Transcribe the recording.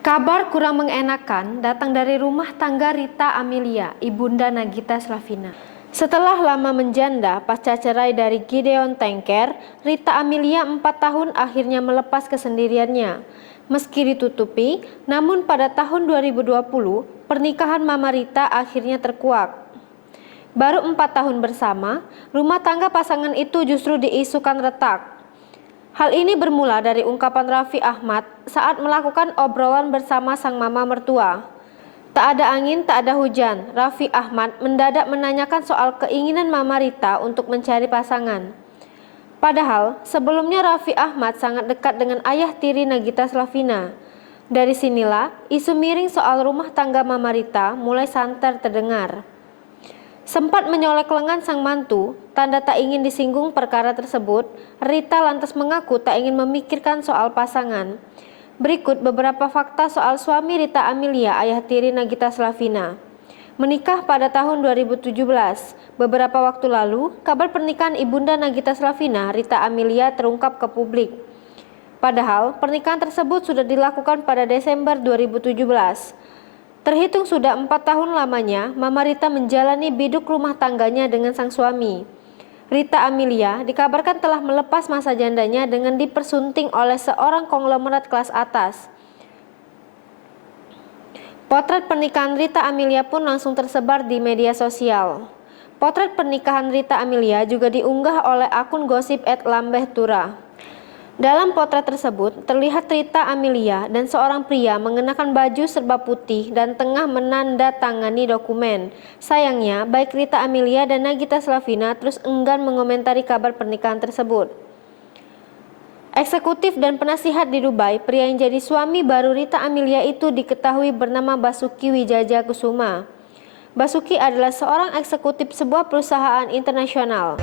Kabar kurang mengenakan datang dari rumah tangga Rita Amelia, ibunda Nagita Slavina. Setelah lama menjanda pasca cerai dari Gideon Tengker, Rita Amelia 4 tahun akhirnya melepas kesendiriannya. Meski ditutupi, namun pada tahun 2020, pernikahan Mama Rita akhirnya terkuak. Baru 4 tahun bersama, rumah tangga pasangan itu justru diisukan retak. Hal ini bermula dari ungkapan Raffi Ahmad saat melakukan obrolan bersama sang mama mertua. Tak ada angin, tak ada hujan, Raffi Ahmad mendadak menanyakan soal keinginan Mama Rita untuk mencari pasangan. Padahal sebelumnya Raffi Ahmad sangat dekat dengan ayah tiri Nagita Slavina. Dari sinilah isu miring soal rumah tangga Mama Rita mulai santer terdengar. Sempat menyolek lengan sang mantu, tanda tak ingin disinggung perkara tersebut, Rita lantas mengaku tak ingin memikirkan soal pasangan. Berikut beberapa fakta soal suami Rita Amelia, ayah tiri Nagita Slavina. Menikah pada tahun 2017. Beberapa waktu lalu, kabar pernikahan ibunda Nagita Slavina, Rita Amelia, terungkap ke publik. Padahal, pernikahan tersebut sudah dilakukan pada Desember 2017. Terhitung sudah 4 tahun lamanya, Mama Rita menjalani biduk rumah tangganya dengan sang suami. Rita Amelia dikabarkan telah melepas masa jandanya dengan dipersunting oleh seorang konglomerat kelas atas. Potret pernikahan Rita Amelia pun langsung tersebar di media sosial. Potret pernikahan Rita Amelia juga diunggah oleh akun gosip @lambehtura. Dalam potret tersebut, terlihat Rita Amelia dan seorang pria mengenakan baju serba putih dan tengah menandatangani dokumen. Sayangnya, baik Rita Amelia dan Nagita Slavina terus enggan mengomentari kabar pernikahan tersebut. Eksekutif dan penasihat di Dubai, pria yang jadi suami baru Rita Amelia itu diketahui bernama Basuki Wijaya Kusuma. Basuki adalah seorang eksekutif sebuah perusahaan internasional.